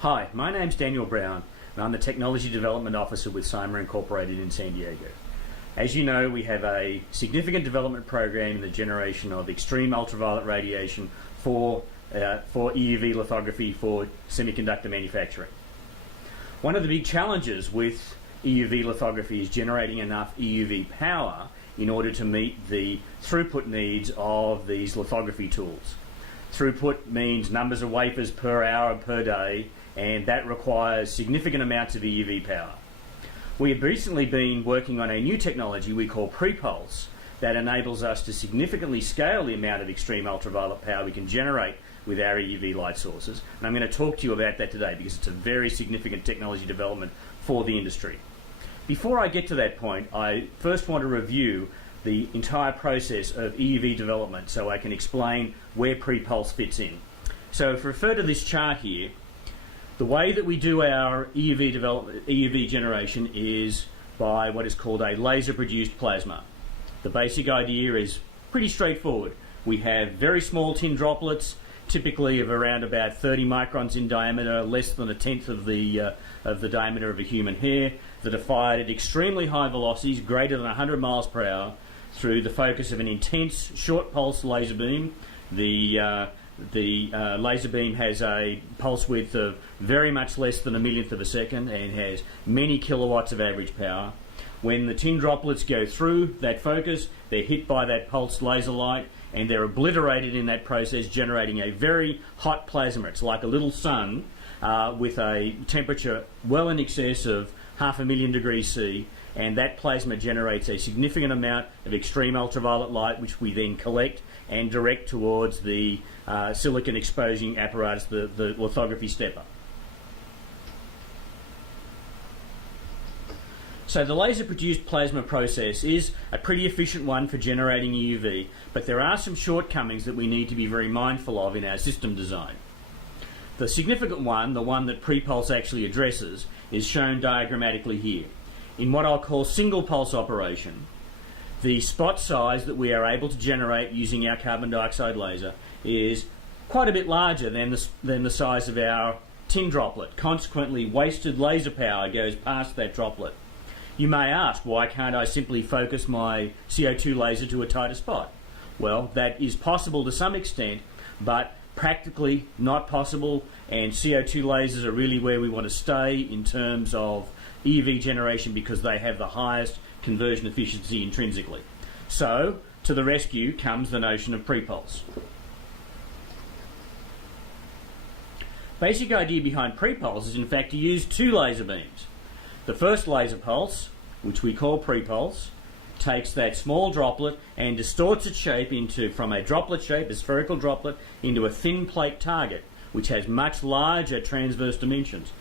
Hi, my name's Daniel Brown and I'm the Technology Development Officer with Cymer Incorporated in San Diego. As you know, we have a significant development program in the generation of extreme ultraviolet radiation for EUV lithography for semiconductor manufacturing. One of the big challenges with EUV lithography is generating enough EUV power in order to meet the throughput needs of these lithography tools. Throughput means numbers of wafers per hour per day, and that requires significant amounts of EUV power. We have recently been working on a new technology we call pre-pulse that enables us to significantly scale the amount of extreme ultraviolet power we can generate with our EUV light sources. And I'm going to talk to you about that today because it's a very significant technology development for the industry. Before I get to that point, I first want to review the entire process of EUV development so I can explain where pre-pulse fits in. So if we refer to this chart here, the way that we do our EUV generation is by what is called a laser-produced plasma. The basic idea is pretty straightforward. We have very small tin droplets, typically of around about 30 microns in diameter, less than a tenth of the diameter of a human hair, that are fired at extremely high velocities, greater than 100 miles per hour, through the focus of an intense short pulse laser beam. The laser beam has a pulse width of very much less than a millionth of a second and has many kilowatts of average power. When the tin droplets go through that focus, they're hit by that pulsed laser light and they're obliterated in that process, generating a very hot plasma. It's like a little sun with a temperature well in excess of 500,000 degrees C, and that plasma generates a significant amount of extreme ultraviolet light, which we then collect and direct towards the silicon exposing apparatus, the lithography stepper. So the laser-produced plasma process is a pretty efficient one for generating EUV, but there are some shortcomings that we need to be very mindful of in our system design. The significant one, the one that pre-pulse actually addresses, is shown diagrammatically here. In what I'll call single pulse operation, the spot size that we are able to generate using our carbon dioxide laser is quite a bit larger than the size of our tin droplet. Consequently, wasted laser power goes past that droplet. You may ask, why can't I simply focus my CO2 laser to a tighter spot? Well, that is possible to some extent, but practically not possible, and CO2 lasers are really where we want to stay in terms of EUV generation because they have the highest conversion efficiency intrinsically. So, to the rescue comes the notion of pre-pulse. Basic idea behind pre-pulse is in fact to use two laser beams. The first laser pulse, which we call pre-pulse, takes that small droplet and distorts its shape from a droplet shape, a spherical droplet, into a thin plate target, which has much larger transverse dimensions.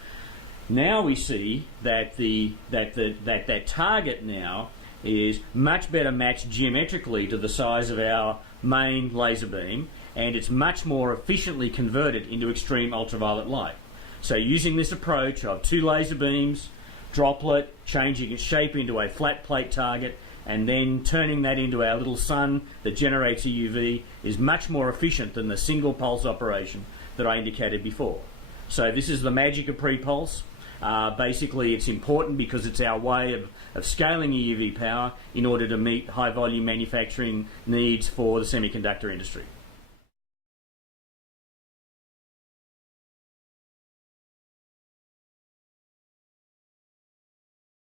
Now we see that that target now is much better matched geometrically to the size of our main laser beam, and it's much more efficiently converted into extreme ultraviolet light. So using this approach of two laser beams, droplet, changing its shape into a flat plate target, and then turning that into our little sun that generates EUV is much more efficient than the single pulse operation that I indicated before. So this is the magic of pre-pulse. Basically it's important because it's our way of scaling EUV power in order to meet high volume manufacturing needs for the semiconductor industry.